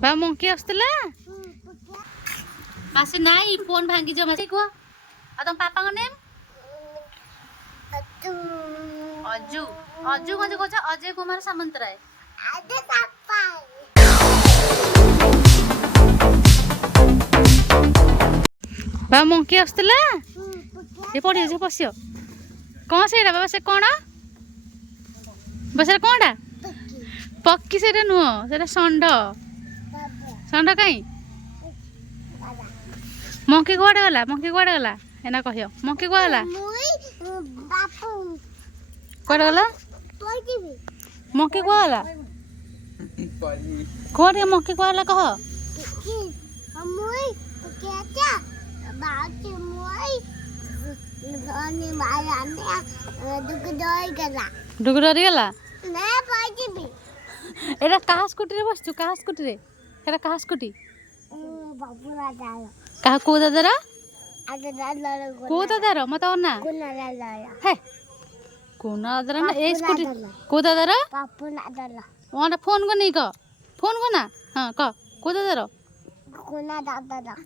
बाबा monkey आसुला मासे नाई phone भांगी जो मासे को आ तुम पापा का नेम अज्जू अज्जू कौन को अजय कुमार सामंतराय बाबा मंकी आसुला ये पड़ी जे पसियो कौन से बाबा से कौन बस कौनटा पक्की से नुह से षंड षंड कहीं मंकी कुआडे गला एना कहियो मंकी कुआ गला कुआडे गला मंकी कुआ गला कोडे मंकी कुआ गला कह डुग डरी गला एटा कहा स्कूटी रे बसचु कहा स्कूटी रे एटा कहा स्कूटी कहा को दादार को दादार मत ना हे कोना दादार ना ए स्कूटी को दादार ओना फोन को नहीं क फोन को ना हां क को दादार कोना दादार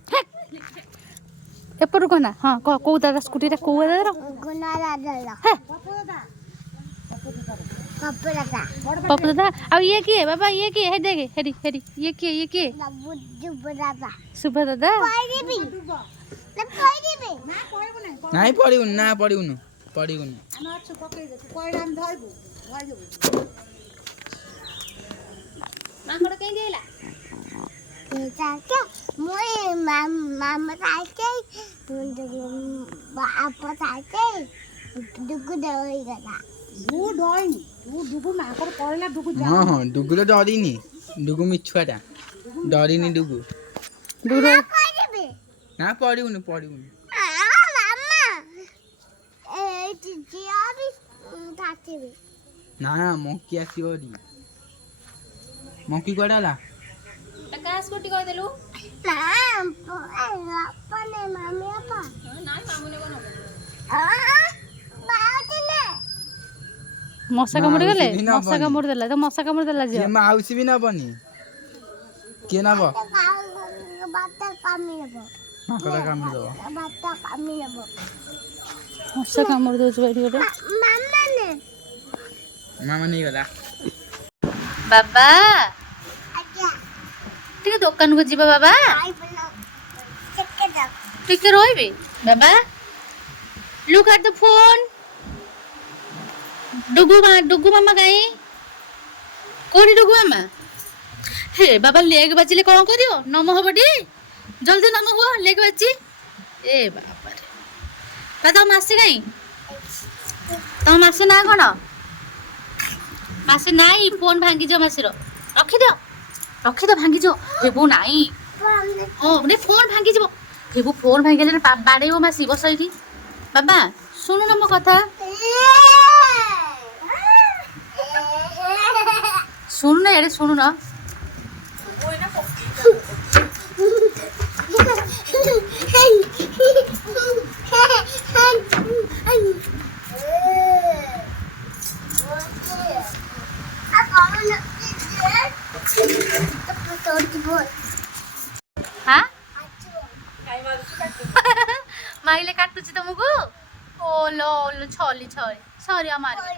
एपर को ना हां क को दादा स्कूटी रे को दादार कोना दादार हे पप्पू दादा अब ये किए बाबा ये किए है देखे हेडी हेडी ये किए सुबह दादा नहीं पड़िबु ना पड़िबु पड़िबु मांगड़ कहीं गेला मोए मामा साइके बापा साइके दुगु दई गला दू डोइनी तू दुगु माकर पड़ला दुगु जा हां डुगु तो डरिनी डुगु मिछुआटा डरिनी डुगु दूर ना पड़िबु मामा ए जिया भी ताते ना मंकी आसीबोडी मंकी कोडाला का स्कूटी कर देलु ना अपने मामी अपा ना मामू ने कोन बाउतने मशा कामुड़ गले मशा कामुड़ देला तो मशा कामुड़ देला जे माउसी भी ना बनी के ना बो बाता कामी लेबो माकड़ा काम दो बाता कामी लेबो मशा कामुड़ दो जो एठी मामा नहीं गला बाबा आजा टिके दुकान को जीवा बाबा आई बनो चक्के जा टिके रोइबे बाबा लुक एट द फोन डुगु मामा कहीं कोड़ी डुगु मामा हे बाबा लेग बाजिले कौन करियो नम हबडी जल्दी नम हुआ लेग बाजी ए बाबा रे दादा मासे कहीं तो मासे ना कोन मासे नाई फोन भांगी जो मासेरो रखी दो भांगी जो हेबो नाई ओ ने फोन भांगी जबो हेबो फोन भांगी ले बाडेबो मासी बसैठी बाबा सुनु न मो कथा सुनु ना यार सुनु ना हाँ माइले काटुची तुमको ओलो ओलो छली छली सॉरी हमारे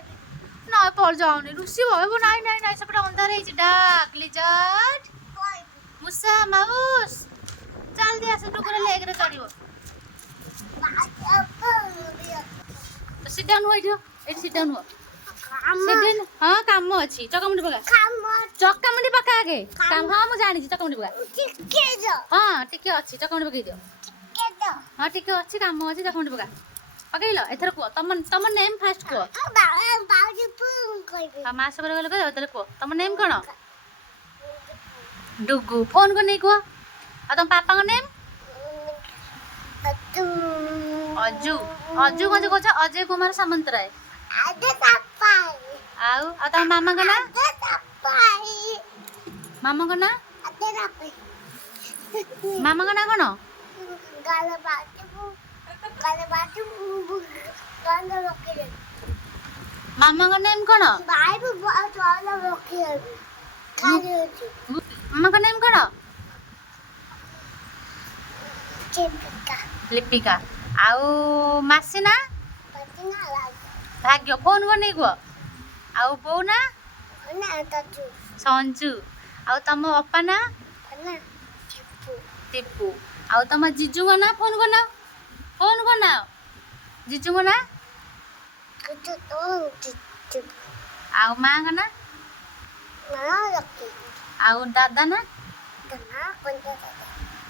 ना पड़ जाओनी रुसी भाई नाई नाई नाई सब अंधार है डाक लिजर्ड मुसा माउस चल दे आसे टुकुरा लेग रे चढ़िबो तो सिट डाउन हो इठो एट सिट डाउन हो सिट डाउन हां काम अछि चकामुंडी पका चकामुंडी पका आगे काम हां मु जानि छी चकामुंडी पका टिके जा हां टिके अछि चकामुंडी पकई दियो टिके जा हां टिके अछि काम अछि चकामुंडी पका पकईलो एथर को तम नेम फास्ट को बाउजी फोन करबे हां मास पर गले कह तले को तम नेम कोन डुगु फोन को नहीं को आ तुम पापा का नेम अज्जू अज्जू कौन को अजय कुमार सामंतराय आदे पापा आउ आ तुम मामा का ना आदे पापा मामा का ना आदे पापा मामा का ना कौन गाला बाजू गाला रखे मामा का नेम कौन भाई भी बहुत गाला रखे खाली मामा का नेम कौन लिपिका आउ मासी ना पतिना लाग भाग्य फोन बनै कुह आउ बो ना ना तजु संजू आउ तम अप्पा ना पना चिपु टीपू आउ तम जीजू ना फोन बनाओ जीजू ना कुछ तो चिपु आउ माँ ना ना लकी आउ दादा ना तना कोंता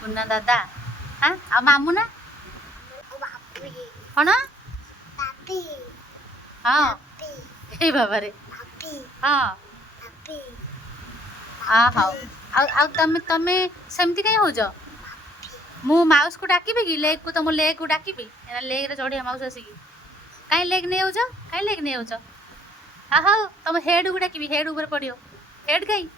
कुन्ना दादा हाँ आउ मामू ना बापी कौन बापी हाँ बापी हे बाबा रे बापी हाँ बापी हाँ आउ तमे तमे सेमती कहीं हो जाओ मु माउस को डाकिबी कि लेग को तुम लेग को डाकिबी एना लेग रे चढ़िया माउस आसिकी कहीं लेग नहीं हो जाओ कहीं लेग नहीं हो जाओ हाँ हाँ तुम हेड को डाकिबी हेड ऊपर पड़ियो हेड कहीं